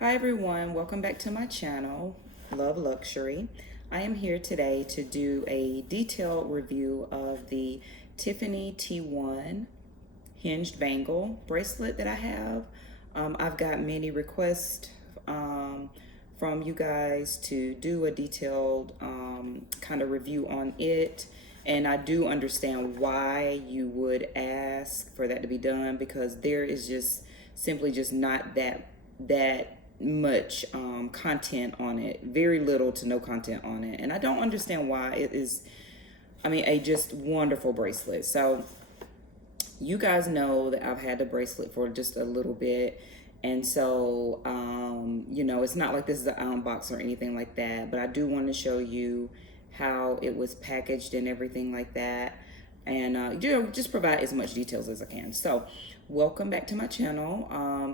Hi everyone, welcome back to my channel, Love Luxury. I am here today to do a detailed review of the Tiffany T1 hinged bangle bracelet that I have. I've got many requests from you guys to do a detailed kind of review on it. And I do understand why you would ask for that to be done, because there is just simply just not that much content on it, very little to no content on it, and I don't understand why. It is, I mean, a just wonderful bracelet. So you guys know that I've had the bracelet for just a little bit, and so you know, it's not like this is an unbox or anything like that, but I do want to show you how it was packaged and everything like that, and you know, just provide as much details as I can. So welcome back to my channel.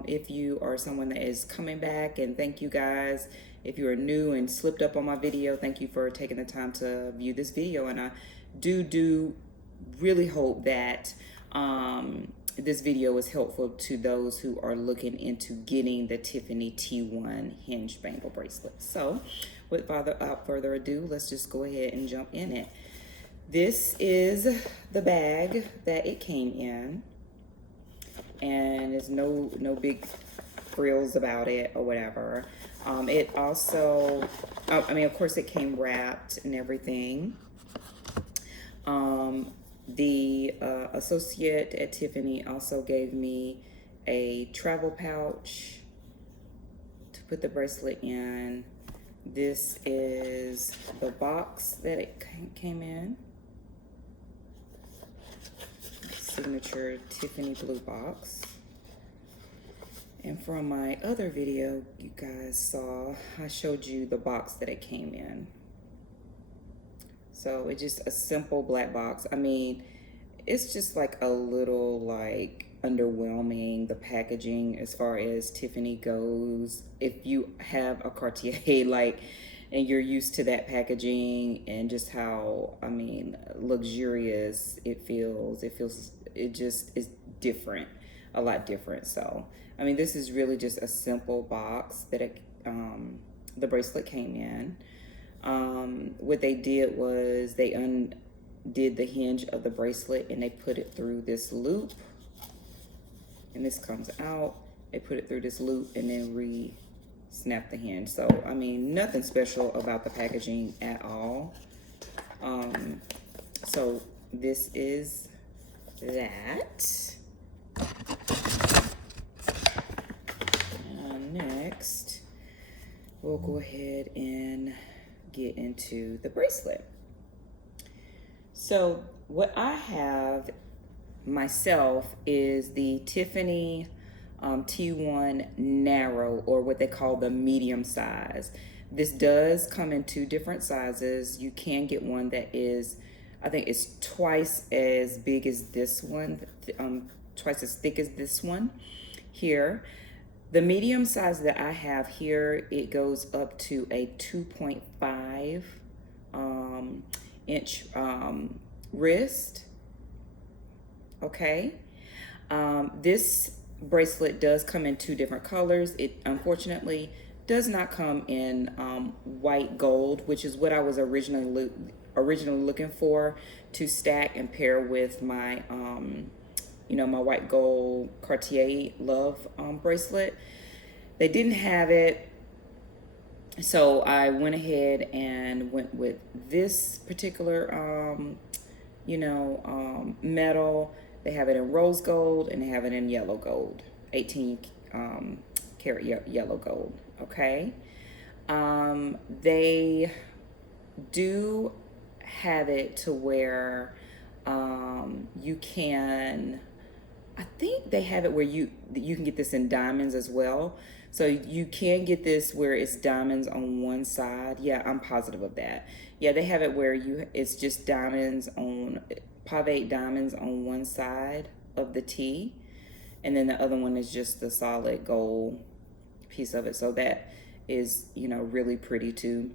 If you are someone that is coming back, and thank you guys. If you are new and slipped up on my video, thank you for taking the time to view this video, and I do really hope that this video is helpful to those who are looking into getting the Tiffany T1 hinged bangle bracelet. So without further ado, let's just go ahead and jump in it. This is the bag that it came in, and there's no big frills about it or whatever. It also, I mean, of course it came wrapped and everything. The associate at Tiffany also gave me a travel pouch to put the bracelet in. This is the box that it came in. Signature Tiffany blue box. And from my other video you guys saw, I showed you the box that it came in. So it's just a simple black box. I mean, it's just like a little like underwhelming, the packaging as far as Tiffany goes. If you have a Cartier like, and you're used to that packaging and just how, I mean, luxurious it feels. It just is different, a lot different. So, I mean, this is really just a simple box that the bracelet came in. What they did was they undid the hinge of the bracelet and they put it through this loop, and this comes out. They put it through this loop and then snap the hinge. So, I mean, nothing special about the packaging at all. So this is that. And next, we'll go ahead and get into the bracelet. So what I have myself is the Tiffany T1 narrow, or what they call the medium size. This does come in two different sizes. You can get one that is, I think it's twice as big as this one, twice as thick as this one here. The medium size that I have here, it goes up to a 2.5 inch wrist. Okay. This bracelet does come in two different colors. It unfortunately does not come in white gold, which is what I was originally looking for to stack and pair with my you know, my white gold Cartier Love bracelet. They didn't have it, so I went ahead and went with this particular you know, metal. They have it in rose gold and they have it in yellow gold, 18 karat yellow gold. Okay. They do have it to where you can, I think they have it where you can get this in diamonds as well. So you can get this where it's diamonds on one side. Yeah, I'm positive of that. Yeah, they have it where it's just diamonds on, pavate diamonds on one side of the T, and then the other one is just the solid gold piece of it. So that is, you know, really pretty too.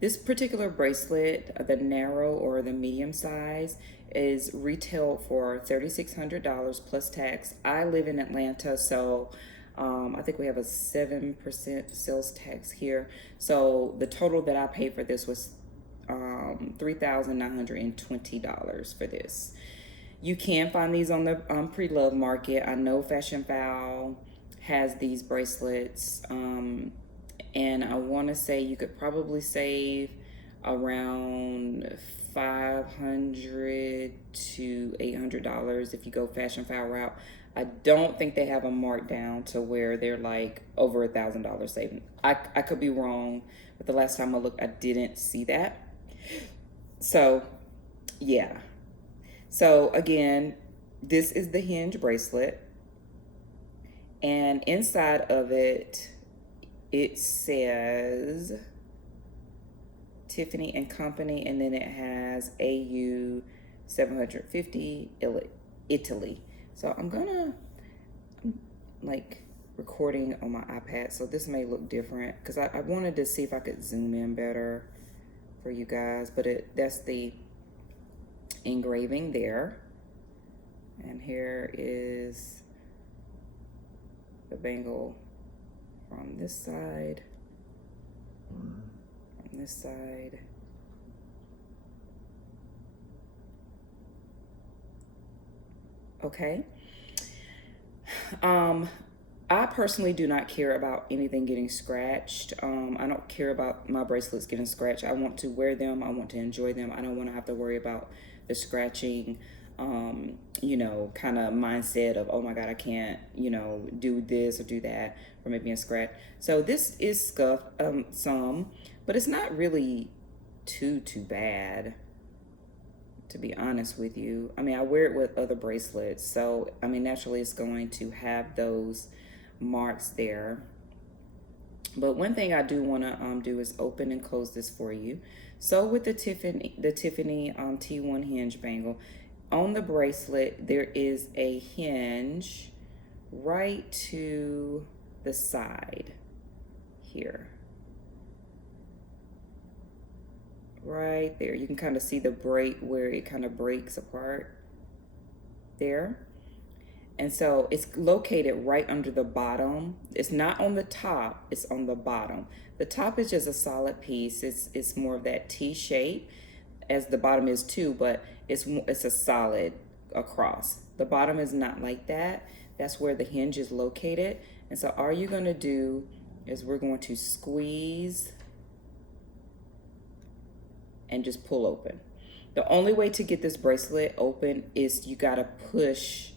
This particular bracelet, the narrow or the medium size, is retailed for $3,600 plus tax. I live in Atlanta, so I think we have a 7% sales tax here. So the total that I paid for this was $3,920 for this. You can find these on the pre-love market. I know Fashion Foul has these bracelets, and I want to say you could probably save around $500 to $800 if you go Fashion Foul route. I don't think they have a markdown to where they're like over $1,000 saving. I could be wrong, but the last time I looked, I didn't see that. So, yeah. So again, this is the hinge bracelet, and inside of it, it says Tiffany and Company, and then it has AU 750 Italy. So I'm like recording on my iPad, so this may look different because I wanted to see if I could zoom in better for you guys, but that's the engraving there. And here is the bangle from this side, on this side. Okay. I personally do not care about anything getting scratched. I don't care about my bracelets getting scratched. I want to wear them. I want to enjoy them. I don't want to have to worry about the scratching, you know, kind of mindset of, oh my God, I can't, you know, do this or do that from it being scratched. So this is scuffed some, but it's not really too bad, to be honest with you. I mean, I wear it with other bracelets, so I mean, naturally it's going to have those marks there. But one thing I do want to do is open and close this for you. So with the Tiffany T1 hinge bangle, on the bracelet there is a hinge right to the side here. Right there, you can kind of see the break where it kind of breaks apart there. And so it's located right under the bottom. It's not on the top, it's on the bottom. The top is just a solid piece. It's more of that T shape, as the bottom is too, but it's a solid across. The bottom is not like that. That's where the hinge is located. And so all you're gonna do is we're going to squeeze and just pull open. The only way to get this bracelet open is you gotta push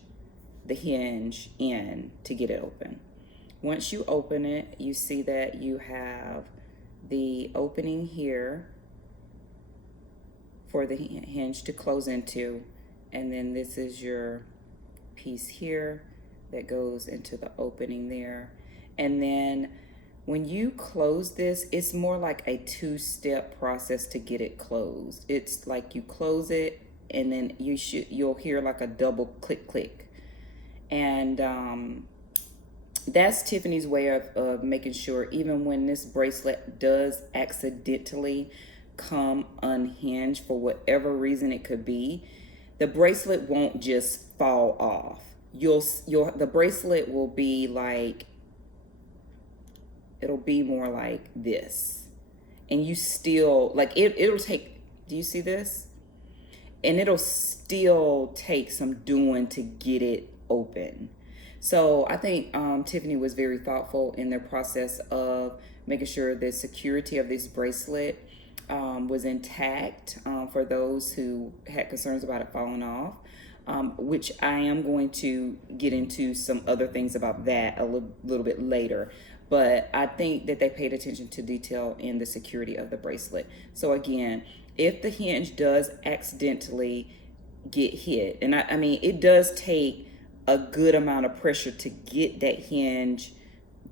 the hinge in to get it open. Once you open it, you see that you have the opening here for the hinge to close into, and then this is your piece here that goes into the opening there. And then when you close this, it's more like a two-step process to get it closed. It's like you close it and then you'll hear like a double click click. And that's Tiffany's way of making sure, even when this bracelet does accidentally come unhinged for whatever reason it could be, the bracelet won't just fall off. The bracelet will be like, it'll be more like this, and you still like it'll take, do you see this? And it'll still take some doing to get it open. So I think Tiffany was very thoughtful in their process of making sure the security of this bracelet was intact for those who had concerns about it falling off, which I am going to get into some other things about that a little bit later. But I think that they paid attention to detail in the security of the bracelet. So again, if the hinge does accidentally get hit, and I mean, it does take a good amount of pressure to get that hinge,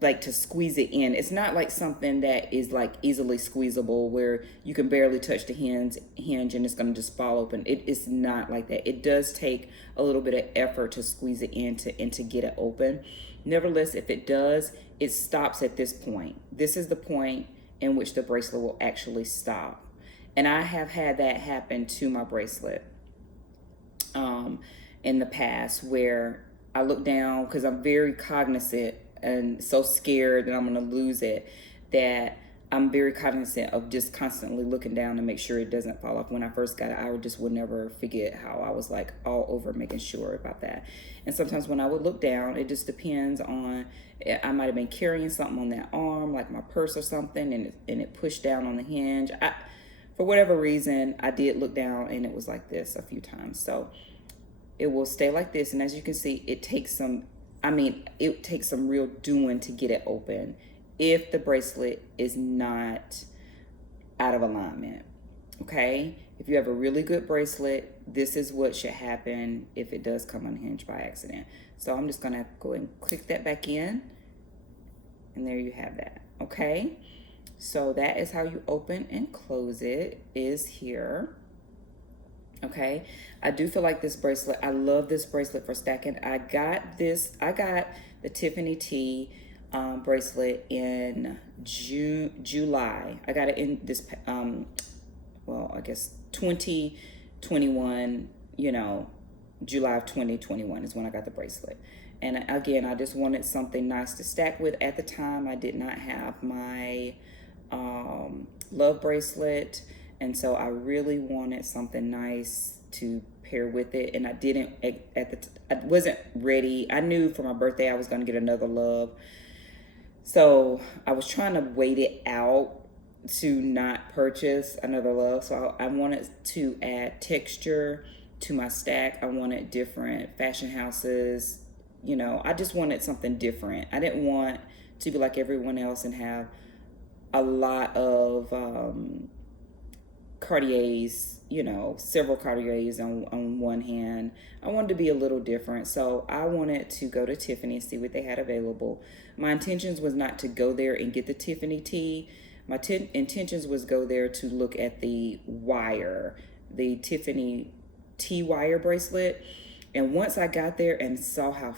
like to squeeze it in. It's not like something that is like easily squeezable where you can barely touch the hinge and it's going to just fall open. It is not like that. It does take a little bit of effort to squeeze it in to get it open. Nevertheless, if it does, it stops at this point. This is the point in which the bracelet will actually stop. And I have had that happen to my bracelet in the past, where I look down because I'm very cognizant and so scared that I'm going to lose it that I'm very cognizant of just constantly looking down to make sure it doesn't fall off. When I first got it, I just would never forget how I was like all over making sure about that. And sometimes when I would look down, it just depends on, I might have been carrying something on that arm, like my purse or something, and it pushed down on the hinge. For whatever reason, I did look down and it was like this a few times. So it will stay like this. And as you can see, it takes some real doing to get it open if the bracelet is not out of alignment. Okay? If you have a really good bracelet, this is what should happen if it does come unhinged by accident. So I'm just gonna go and click that back in, and there you have that. Okay? So that is how you open and close it, is here. Okay, I do feel like this bracelet, I love this bracelet for stacking. I got the Tiffany T bracelet in July. I got it in this, well, I guess 2021, July of 2021 is when I got the bracelet. And again, I just wanted something nice to stack with. At the time, I did not have my love bracelet, and so I really wanted something nice to pair with it. And I didn't I wasn't ready. I knew for my birthday I was going to get another love, so I was trying to wait it out to not purchase another love. So I wanted to add texture to my stack. I wanted different fashion houses. I just wanted something different. I didn't want to be like everyone else and have a lot of Cartiers, several Cartiers on one hand. I wanted to be a little different. So I wanted to go to Tiffany and see what they had available. My intentions was not to go there and get the Tiffany T. My intentions was go there to look at the wire, the Tiffany T wire bracelet. And once I got there and saw how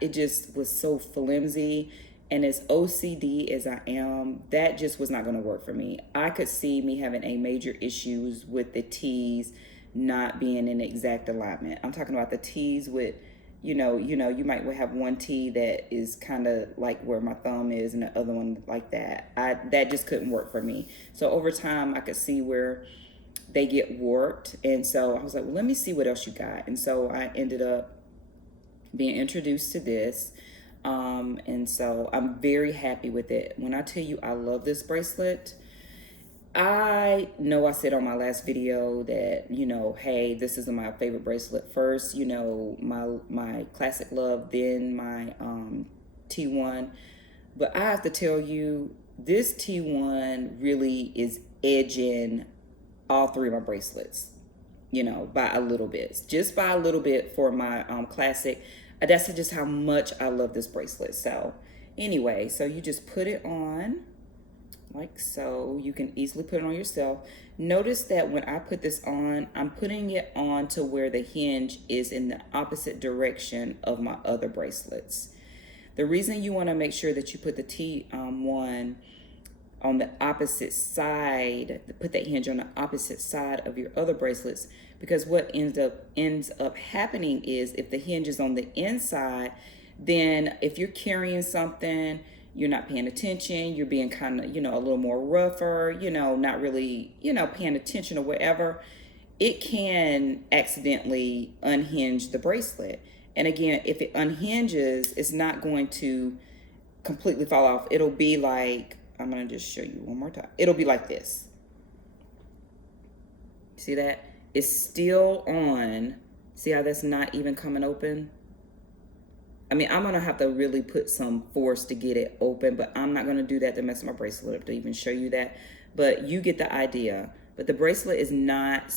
it just was so flimsy, and as OCD as I am, that just was not going to work for me. I could see me having a major issues with the T's not being in exact alignment. I'm talking about the T's with, you might have one T that is kind of like where my thumb is and the other one like that. That just couldn't work for me. So over time, I could see where they get warped. And so I was like, well, let me see what else you got. And so I ended up being introduced to this. And so I'm very happy with it. When I tell you I love this bracelet, I know I said on my last video that, hey, this is my favorite bracelet first, my classic love, then my T1. But I have to tell you, this T1 really is edging all three of my bracelets, by a little bit. Just by a little bit for my classic. That's just how much I love this bracelet. So anyway, so you just put it on like so. You can easily put it on yourself. Notice that when I put this on, I'm putting it on to where the hinge is in the opposite direction of my other bracelets. The reason you want to make sure that you put the T1 on the opposite side, put that hinge on the opposite side of your other bracelets, because what ends up happening is if the hinge is on the inside, then if you're carrying something, you're not paying attention, you're being kind of, a little more rougher, not really, paying attention or whatever, it can accidentally unhinge the bracelet. And again, if it unhinges, it's not going to completely fall off. It'll be like, I'm going to just show you one more time. It'll be like this. See that? It's still on. See how that's not even coming open? I'm going to have to really put some force to get it open, but I'm not going to do that to mess my bracelet up to even show you that. But you get the idea. But the bracelet is not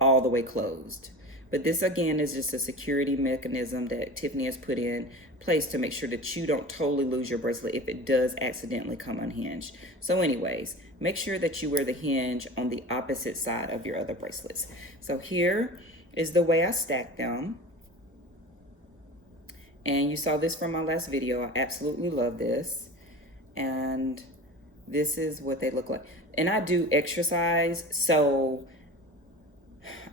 all the way closed. But this, again, is just a security mechanism that Tiffany has put in place to make sure that you don't totally lose your bracelet if it does accidentally come unhinged. So anyways, make sure that you wear the hinge on the opposite side of your other bracelets. So here is the way I stack them. And you saw this from my last video. I absolutely love this. And this is what they look like. And I do exercise, so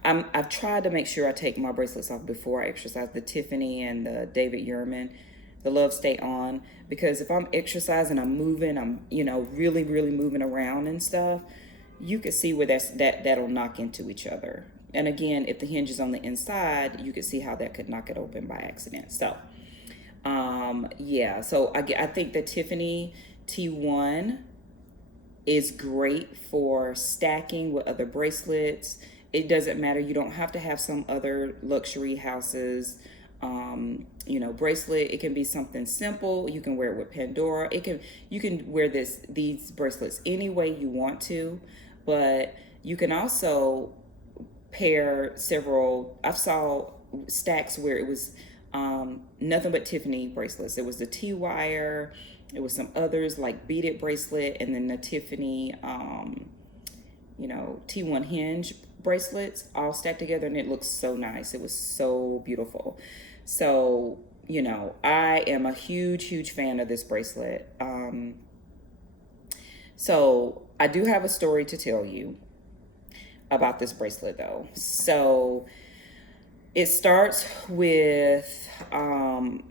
I've tried to make sure I take my bracelets off before I exercise, the Tiffany and the David Yurman. the love stay on, because if I'm exercising, I'm moving, I'm, really, really moving around and stuff, you can see where that'll knock into each other. And again, if the hinge is on the inside, you can see how that could knock it open by accident. So, yeah, so I think the Tiffany T1 is great for stacking with other bracelets. It doesn't matter. You don't have to have some other luxury houses, bracelet. It can be something simple. You can wear it with Pandora. You can wear these bracelets any way you want to, but you can also pair several. I saw stacks where it was nothing but Tiffany bracelets. It was the T-wire. It was some others like beaded bracelet, and then the Tiffany, T1 hinge bracelets all stacked together, and it looks so nice. It was so beautiful. So, I am a huge, huge fan of this bracelet. So I do have a story to tell you about this bracelet though. So it starts with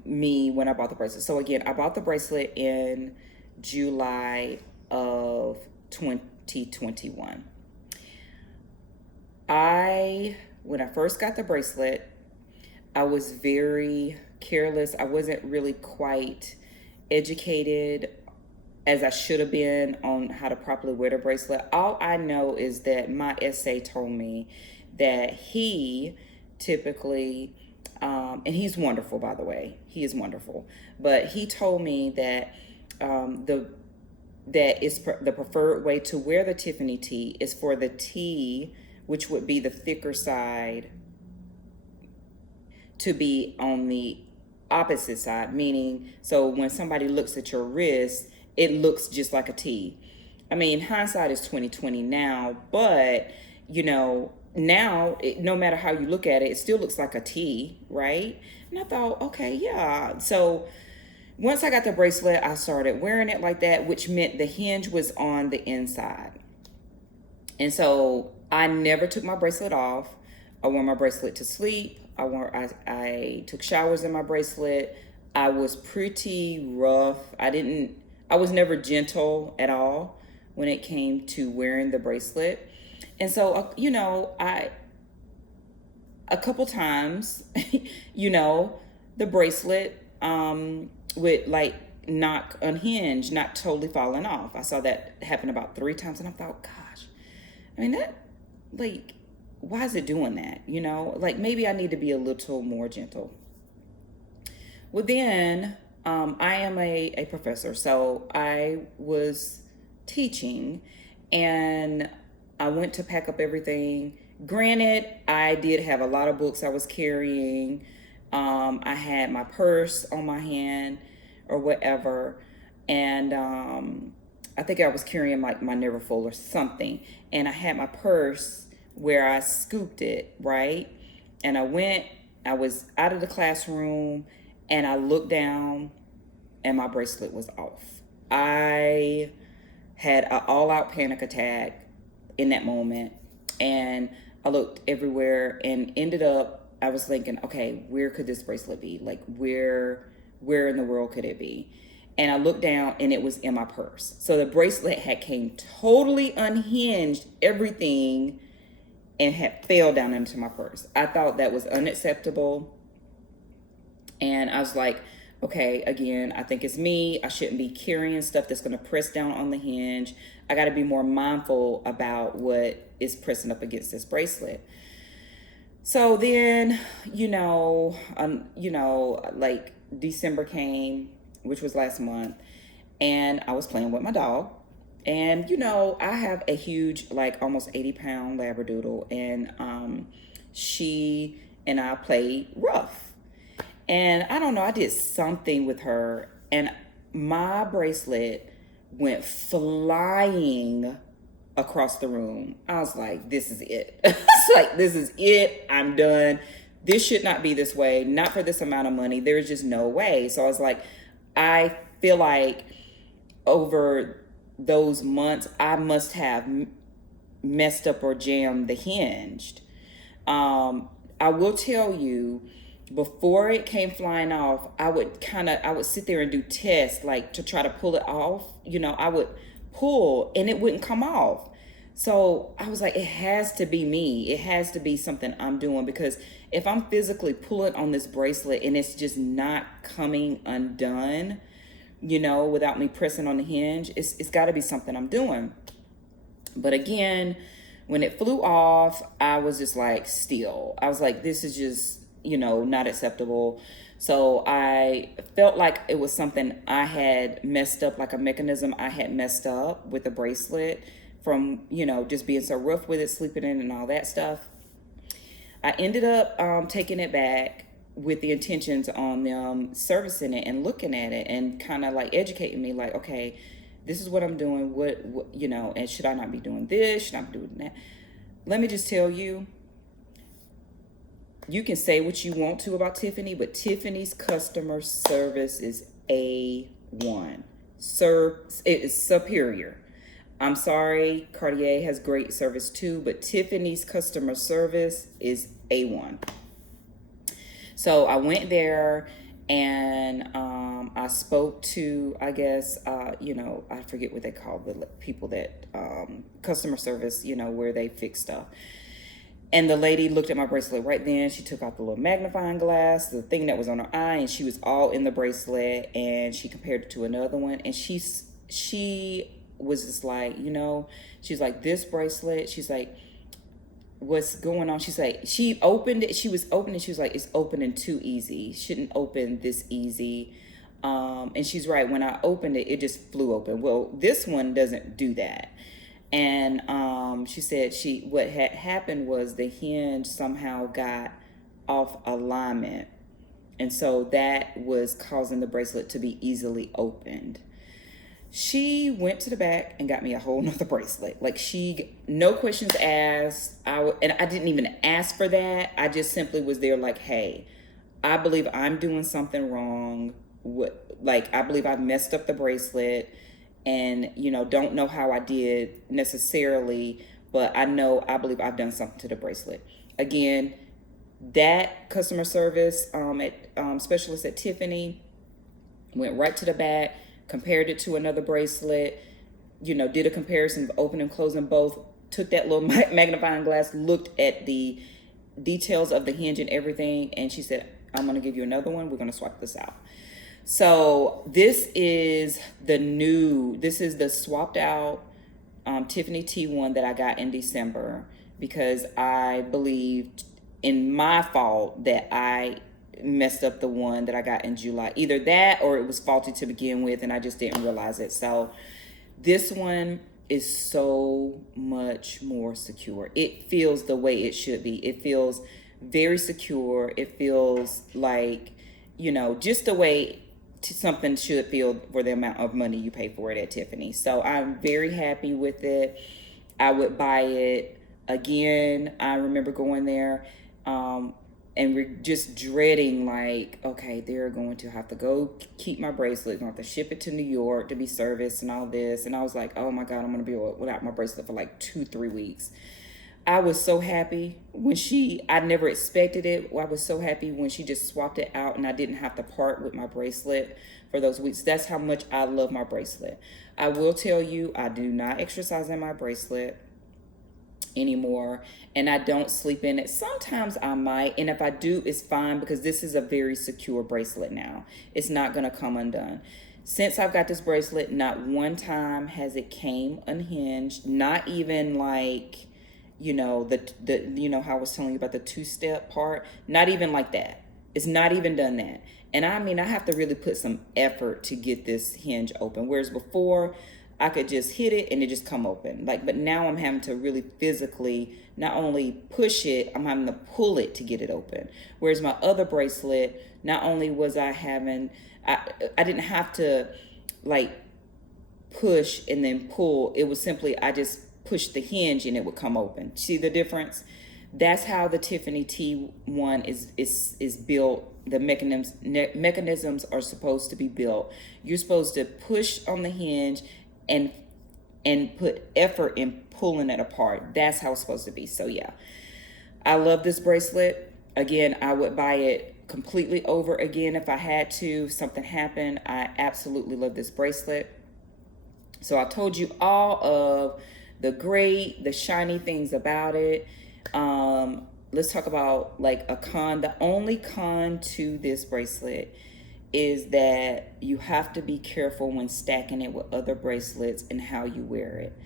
me when I bought the bracelet. So again, I bought the bracelet in July of 2021. When I first got the bracelet, I was very careless. I wasn't really quite educated as I should have been on how to properly wear the bracelet. All I know is that my SA told me that he typically, and he's wonderful, by the way, he is wonderful, but he told me that the preferred way to wear the Tiffany T is for the T, which would be the thicker side, to be on the opposite side, meaning, so when somebody looks at your wrist, it looks just like a T. I mean, hindsight is 2020 now, but now, no matter how you look at it, it still looks like a T, right? And I thought, okay, yeah. So once I got the bracelet, I started wearing it like that, which meant the hinge was on the inside. And so I never took my bracelet off. I wore my bracelet to sleep. I took showers in my bracelet. I was pretty rough. I was never gentle at all when it came to wearing the bracelet. And so, a couple times, the bracelet would like knock unhinged, not totally falling off. I saw that happen about 3 times, and I thought, gosh, I mean, that, like, why is it doing that? Like, maybe I need to be a little more gentle. Well, then I am a professor, so I was teaching, and I went to pack up everything. Granted, I did have a lot of books I was carrying. I had my purse on my hand or whatever, and I think I was carrying like my Neverfull or something, and I had my purse where I scooped it, right? And I was out of the classroom, and I looked down, and my bracelet was off. I had an all-out panic attack in that moment, and I looked everywhere and ended up, I was thinking, okay, where could this bracelet be? Like, where in the world could it be? And I looked down, and it was in my purse. So the bracelet had came totally unhinged, everything, and had fell down into my purse. I thought that was unacceptable. And I was like, okay, again, I think it's me. I shouldn't be carrying stuff that's going to press down on the hinge. I got to be more mindful about what is pressing up against this bracelet. So then, like December came, which was last month, and I was playing with my dog. And, I have a huge, like almost 80-pound Labradoodle, and she and I played rough. And I don't know, I did something with her, and my bracelet went flying across the room. I was like, this is it. It's like, this is it. I'm done. This should not be this way. Not for this amount of money. There's just no way. So I was like, I feel like over those months, I must have messed up or jammed the hinged. I will tell you, before it came flying off, I would sit there and do tests, like to try to pull it off. I would pull and it wouldn't come off. So I was like, it has to be me. It has to be something I'm doing, because if I'm physically pulling on this bracelet and it's just not coming undone, without me pressing on the hinge, it's got to be something I'm doing. But again, when it flew off, I was just like, still. I was like, this is just, not acceptable. So I felt like it was something I had messed up, like a mechanism I had messed up with the bracelet from, just being so rough with it, sleeping in and all that stuff. I ended up taking it back with the intentions on them servicing it and looking at it and kind of like educating me, like, okay, this is what I'm doing. What, and should I not be doing this? Should I be doing that? Let me just tell you, you can say what you want to about Tiffany, but Tiffany's customer service is A1. It is superior. I'm sorry, Cartier has great service too, but Tiffany's customer service is A1. So I went there and I spoke to, I guess, I forget what they call the people that, customer service, where they fix stuff. And the lady looked at my bracelet right then. She took out the little magnifying glass, the thing that was on her eye, and she was all in the bracelet, and she compared it to another one. And she was just like, she's like, this bracelet, she's like, what's going on? She's like, she opened it. She was opening. She was like, it's opening too easy. Shouldn't open this easy. And she's right. When I opened it, it just flew open. Well, this one doesn't do that. And she said what had happened was the hinge somehow got off alignment. And so that was causing the bracelet to be easily opened. She went to the back and got me a whole nother bracelet. Like, no questions asked. And I didn't even ask for that. I just simply was there like, hey, I believe I'm doing something wrong. I believe I've messed up the bracelet. And, don't know how I did necessarily, but I believe I've done something to the bracelet. Again, that customer service specialist at Tiffany went right to the back, compared it to another bracelet, did a comparison of opening and closing both, took that little magnifying glass, looked at the details of the hinge and everything, and she said, I'm going to give you another one. We're going to swap this out. So this is the swapped out Tiffany T1 that I got in December, because I believed in my fault that I messed up the one that I got in July. Either that or it was faulty to begin with and I just didn't realize it. So this one is so much more secure. It feels the way it should be. It feels very secure. It feels like, just the way something should feel for the amount of money you pay for it at Tiffany. So I'm very happy with it. I would buy it again. I remember going there and we're just dreading, like, okay, they're going to have to go keep my bracelet, going to have to ship it to New York to be serviced and all this. And I was like, oh my God, I'm going to be without my bracelet for like 2-3 weeks. I was so happy when I never expected it. I was so happy when she just swapped it out and I didn't have to part with my bracelet for those weeks. That's how much I love my bracelet. I will tell you, I do not exercise in my bracelet anymore, and I don't sleep in it. Sometimes I might, and if I do, it's fine, because this is a very secure bracelet now. It's not going to come undone. Since I've got this bracelet, not one time has it came unhinged, not even like, how I was telling you about the 2-step part, not even like that. It's not even done that. And I mean, I have to really put some effort to get this hinge open. Whereas before, I could just hit it and it just come open. But now I'm having to really physically not only push it, I'm having to pull it to get it open. Whereas my other bracelet, not only was I didn't have to push and then pull. It was simply, I just push the hinge and it would come open. See the difference? That's how the Tiffany T1 is built. The mechanisms are supposed to be built. You're supposed to push on the hinge and put effort in pulling it apart. That's how it's supposed to be. So yeah, I love this bracelet. Again, I would buy it completely over again if I had to, if something happened. I absolutely love this bracelet. So I told you all of the shiny things about it. Let's talk about like a con. The only con to this bracelet is that you have to be careful when stacking it with other bracelets and how you wear it.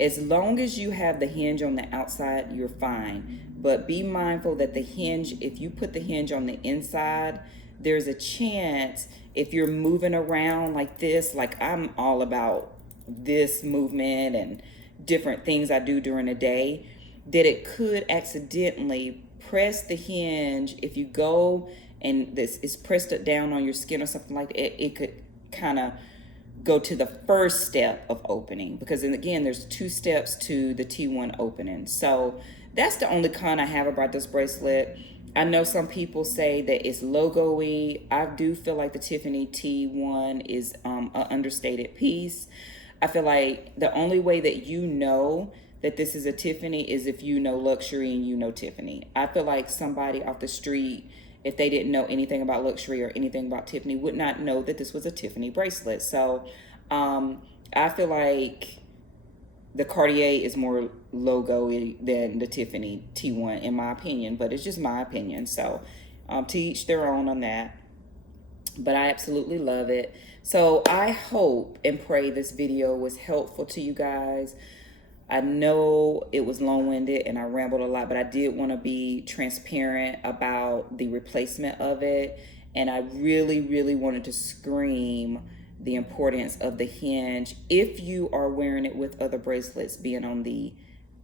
As long as you have the hinge on the outside, you're fine. But be mindful that the hinge, if you put the hinge on the inside, there's a chance if you're moving around like this, like I'm all about this movement and different things I do during the day, that it could accidentally press the hinge. If you go and this is pressed down on your skin or something like that, it could kind of go to the first step of opening, because then again there's 2 steps to the T1 opening. So that's the only con I have about this bracelet. I know some people say that it's logo-y. I do feel like the Tiffany T1 is an understated piece. I feel like the only way that you know that this is a Tiffany is if you know luxury and you know Tiffany. I feel like somebody off the street, if they didn't know anything about luxury or anything about Tiffany, would not know that this was a Tiffany bracelet. So I feel like the Cartier is more logo-y than the Tiffany T1 in my opinion, but it's just my opinion. So to each their own on that. But I absolutely love it. So I hope and pray this video was helpful to you guys. I know it was long-winded and I rambled a lot, but I did want to be transparent about the replacement of it. And I really, really wanted to scream the importance of the hinge if you are wearing it with other bracelets being on the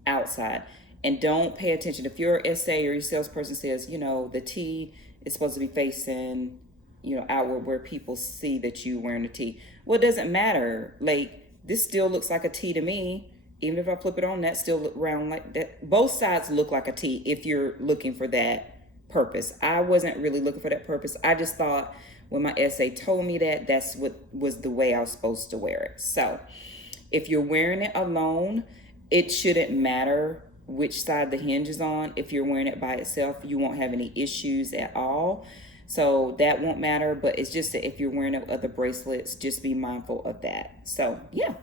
outside. And don't pay attention. If your SA or your salesperson says, you know, the T is supposed to be facing, you know, outward where people see that you wearing the T. Well, it doesn't matter. Like, this still looks like a T to me. Even if I flip it on, that still look round like that. Both sides look like a T if you're looking for that purpose. I wasn't really looking for that purpose. I just thought when my SA told me that, that's what was the way I was supposed to wear it. So if you're wearing it alone, it shouldn't matter which side the hinge is on. If you're wearing it by itself, you won't have any issues at all. So that won't matter, but it's just that if you're wearing it with other bracelets, just be mindful of that. So yeah.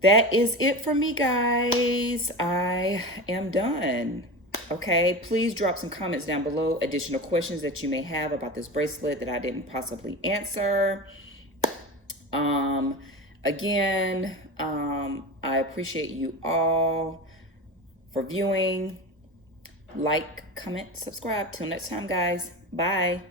That is it for me, guys. I am done. Okay, please drop some comments down below, additional questions that you may have about this bracelet that I didn't possibly answer. Again, I appreciate you all for viewing. Like, comment, subscribe. Till next time, guys. Bye.